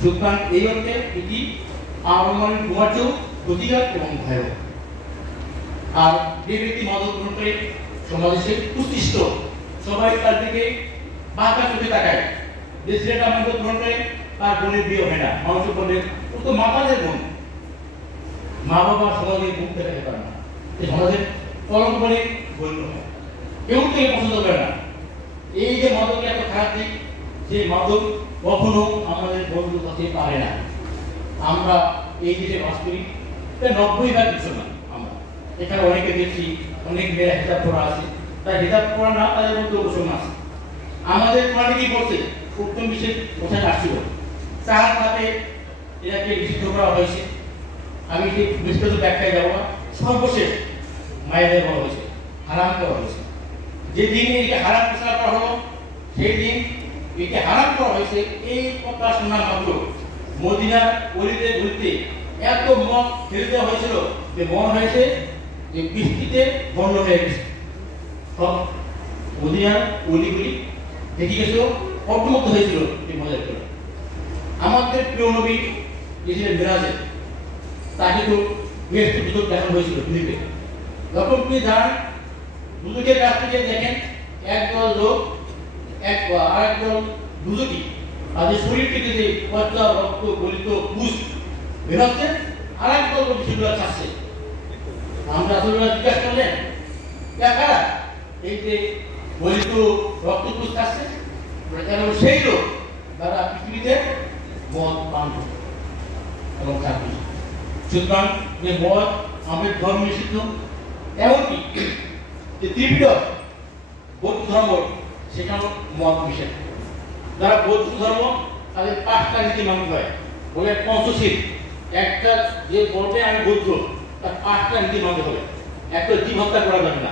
সুতরাং এই অর্থে এটি পারমাণবিক বোমার চেয়েও ক্ষতিকর এবং ভয়াবহ। আর যে ব্যক্তি মাদক গ্রহণ করে সমাজে উৎকৃষ্ট, সবাই তার দিকে বাঁকা চোখে তাকায়। যে ছেলেটা মাদক গ্রহণ করে তার বোনের বিয়ে হয় না, মানুষ বলে ও তো মাতাদের বোন। মা বাবা সমাজে মুখ দেখাতে পারে না, সমাজের কলঙ্ক বলে গণ্য হয়, কেউ তো পছন্দ করে না। এই যে মাদকের এত খারাপ দিক, যে মাদক কখনো আমাদের বন্ধু হতে পারে না। আমরা এই দেশে বাস করি, 90% মুসলমান। আমরা এখানে অনেকে দেখছি, অনেক মেয়েরা হিজাব পরা আছে, তাই হিজাব পরা না তাদের মধ্যে মুসলমান আছে। আমাদের কোরআনে কি বলছে? উত্তম বিশ্বের কোথায় আসছিল 4 ধাপে এটাকে নিষিদ্ধ করা হয়েছে। আমি ঠিক বিস্তারিত ব্যাখ্যায় যাব না। সর্বশেষ মায়েদের বলা হয়েছে, হারাম করা হয়েছে। যেদিন একে হারাম ঘোষণা করা হলো, সেই দিন একে হারাম করা হয়েছে। এই কথা শোনা মাত্র মদিনার অলিতে গলিতে এত মদ ফেলে দেওয়া হয়েছিল যে মনে হয়েছে যে বৃষ্টিতে বন্ধ হয়ে গেছে। সব মদিনার অলিগুলি দেখে গেছিল, অর্থমুক্ত হয়েছিল এই মজার করে। আমাদের প্রিয় নবী যে ছিলেন মেরাজে, তাকে তো বেশ দুদক দেখানো হয়েছিল পৃথিবীতে। যখন আপনি যান দুদকের কাছ থেকে দেখেন একদল লোক আর একদল দুদকি, তাদের শরীর থেকে যে পচা রক্ত গলিত পুষ বেরোচ্ছে, আর একদল লোক সেগুলো চাচ্ছে। আমরা আসলে জিজ্ঞাসা করলেন কারা এই যে গলিত রক্ত পুষ চাচ্ছে? সেই লোক যারা পৃথিবীতে মদ পান করে এবং চাকরি। সুতরাং যে মদ আমাদের ধর্ম নিষিদ্ধ, এমনকি যে ত্রিপিটক বৌদ্ধ ধর্ম, সেখানেও মদ নিষেধ। যারা বৌদ্ধ ধর্ম তাদের 5টা নীতি মানতে হয়, বলে পঞ্চশীল। একটা যে বলবে আমি বৌদ্ধ, তার 5টা নীতি মানতে হবে। একটা জীব হত্যা করা যাবে না।